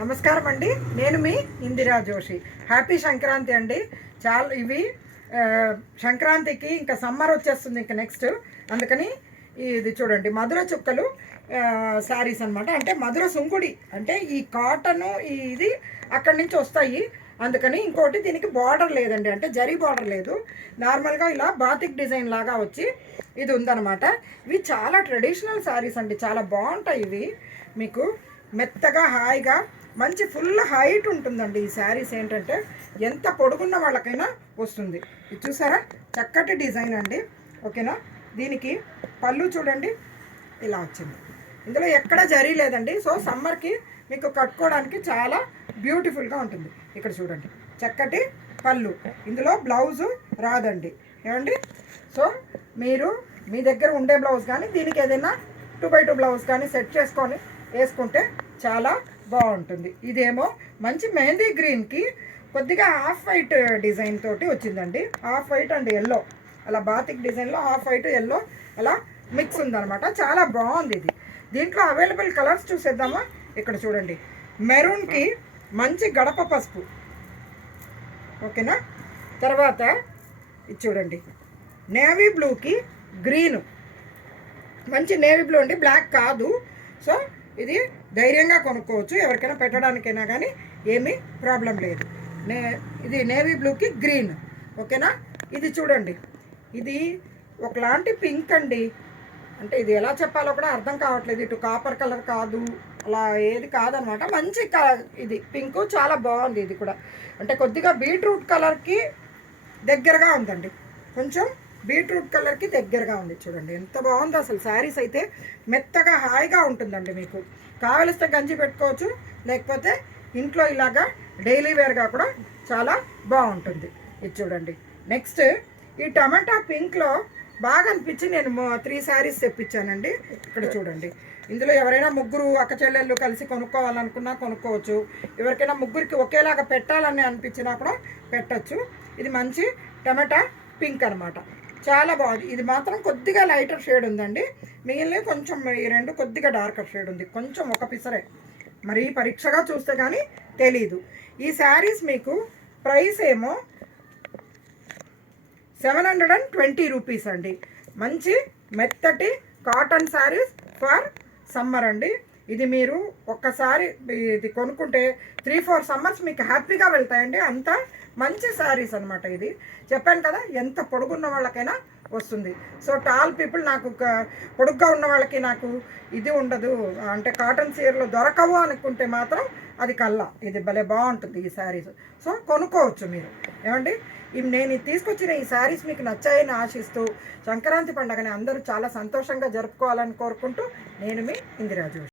నమస్కారం అండి. నేను మీ ఇందిరా జోషి. హ్యాపీ సంక్రాంతి అండి. చాలా ఇవి సంక్రాంతికి ఇంకా సమ్మర్ వచ్చేస్తుంది ఇంకా నెక్స్ట్. అందుకని ఇది చూడండి, మధుర చుక్కలు శారీస్ అనమాట. అంటే మధుర సుంకుడి, అంటే ఈ కాటను ఇది అక్కడి నుంచి వస్తాయి. అందుకని ఇంకోటి దీనికి బార్డర్ లేదండి, అంటే జరీ బార్డర్ లేదు. నార్మల్గా ఇలా బాతిక్ డిజైన్ లాగా వచ్చి ఇది ఉందన్నమాట. ఇవి చాలా ట్రెడిషనల్ శారీస్ అండి, చాలా బాగుంటాయి. ఇవి మీకు మెత్తగా హాయిగా మంచి ఫుల్ హైట్ ఉంటుందండి. ఈ శారీస్ ఏంటంటే ఎంత పొడుగున్న వాళ్ళకైనా వస్తుంది. ఇది చూసారా, చక్కటి డిజైన్ అండి. ఓకేనా, దీనికి పళ్ళు చూడండి ఇలా వచ్చింది. ఇందులో ఎక్కడ జరీ లేదండి. సో సమ్మర్కి మీకు కట్టుకోవడానికి చాలా బ్యూటిఫుల్గా ఉంటుంది. ఇక్కడ చూడండి, చక్కటి పళ్ళు. ఇందులో బ్లౌజు రాదండి, ఏమండి. సో మీరు మీ దగ్గర ఉండే బ్లౌజ్ కానీ దీనికి ఏదైనా 2x2 బ్లౌజ్ కానీ సెట్ చేసుకొని వేసుకుంటే చాలా బాగుంటుంది. ఇదేమో మంచి మెహందీ గ్రీన్కి కొద్దిగా హాఫ్ వైట్ డిజైన్ తోటి వచ్చిందండి. హాఫ్ వైట్ అండ్ ఎల్లో, అలా బాతిక్ డిజైన్లో హాఫ్ వైట్ ఎల్లో అలా మిక్స్ ఉందన్నమాట. చాలా బాగుంది ఇది. దీంట్లో అవైలబుల్ కలర్స్ చూసేద్దామా. ఇక్కడ చూడండి, మెరూన్కి మంచి గడప పసుపు, ఓకేనా. తర్వాత ఇది చూడండి, నేవీ బ్లూకి గ్రీను, మంచి నేవీ బ్లూ అండి, బ్లాక్ కాదు. సో ఇది ధైర్యంగా కొనుక్కోవచ్చు, ఎవరికైనా పెట్టడానికైనా కానీ ఏమీ ప్రాబ్లం లేదు. ఇది నేవీ బ్లూకి గ్రీన్, ఓకేనా. ఇది చూడండి, ఇది ఒకలాంటి పింక్ అండి. అంటే ఇది ఎలా చెప్పాలో కూడా అర్థం కావట్లేదు. ఇటు కాపర్ కలర్ కాదు, అలా ఏది కాదనమాట. మంచి ఇది పింక్, చాలా బాగుంది. ఇది కూడా అంటే కొద్దిగా బీట్రూట్ కలర్కి దగ్గరగా ఉందండి, కొంచెం బీట్రూట్ కలర్కి దగ్గరగా ఉంది. చూడండి ఎంత బాగుందో అసలు. శారీస్ అయితే మెత్తగా హాయిగా ఉంటుందండి. మీకు కావలిస్తే గంజి పెట్టుకోవచ్చు, లేకపోతే ఇంట్లో ఇలాగా డైలీ వేర్గా కూడా చాలా బాగుంటుంది. ఇది చూడండి. నెక్స్ట్ ఈ టమాటా పింక్లో బాగా అనిపించి నేను 3 శారీస్ తెప్పించానండి. ఇక్కడ చూడండి, ఇందులో ఎవరైనా ముగ్గురు అక్క చెల్లెళ్ళు కలిసి కొనుక్కోవాలనుకున్నా కొనుక్కోవచ్చు. ఎవరికైనా ముగ్గురికి ఒకేలాగా పెట్టాలని అనిపించినా కూడా పెట్టచ్చు. ఇది మంచి టమాటా పింక్ అనమాట, చాలా బాగుంది. ఇది మాత్రం కొద్దిగా లైటర్ షేడ్ ఉందండి, మిగిలిన కొంచెం ఈ రెండు కొద్దిగా డార్కర్ షేడ్ ఉంది, కొంచెం ఒక పిసరే. మరి పరీక్షగా చూస్తే కానీ తెలీదు. ఈ శారీస్ మీకు ప్రైస్ ఏమో 720 రూపీస్ అండి. మంచి మెత్తటి కాటన్ శారీస్ ఫర్ సమ్మర్ అండి. ఇది మీరు ఒక్కసారి ఇది కొనుక్కుంటే 3-4 సమ్మర్స్ మీకు హ్యాపీగా వెళ్తాయండి. అంత మంచి శారీస్ అనమాట. ఇది చెప్పాను కదా, ఎంత పొడుగున్న వాళ్ళకైనా వస్తుంది. సో టాల్ పీపుల్, నాకు పొడుగ్గా ఉన్న వాళ్ళకి నాకు ఇది ఉండదు అంటే కాటన్ చీరలు దొరకవు అనుకుంటే మాత్రం అది కల్లా. ఇది భలే బాగుంటుంది ఈ శారీస్. సో కొనుక్కోవచ్చు మీరు, ఏమండి. నేను తీసుకొచ్చిన ఈ శారీస్ మీకు నచ్చాయని ఆశిస్తూ సంక్రాంతి పండుగని అందరూ చాలా సంతోషంగా జరుపుకోవాలని కోరుకుంటూ నేను మీ ఇందిరాజు.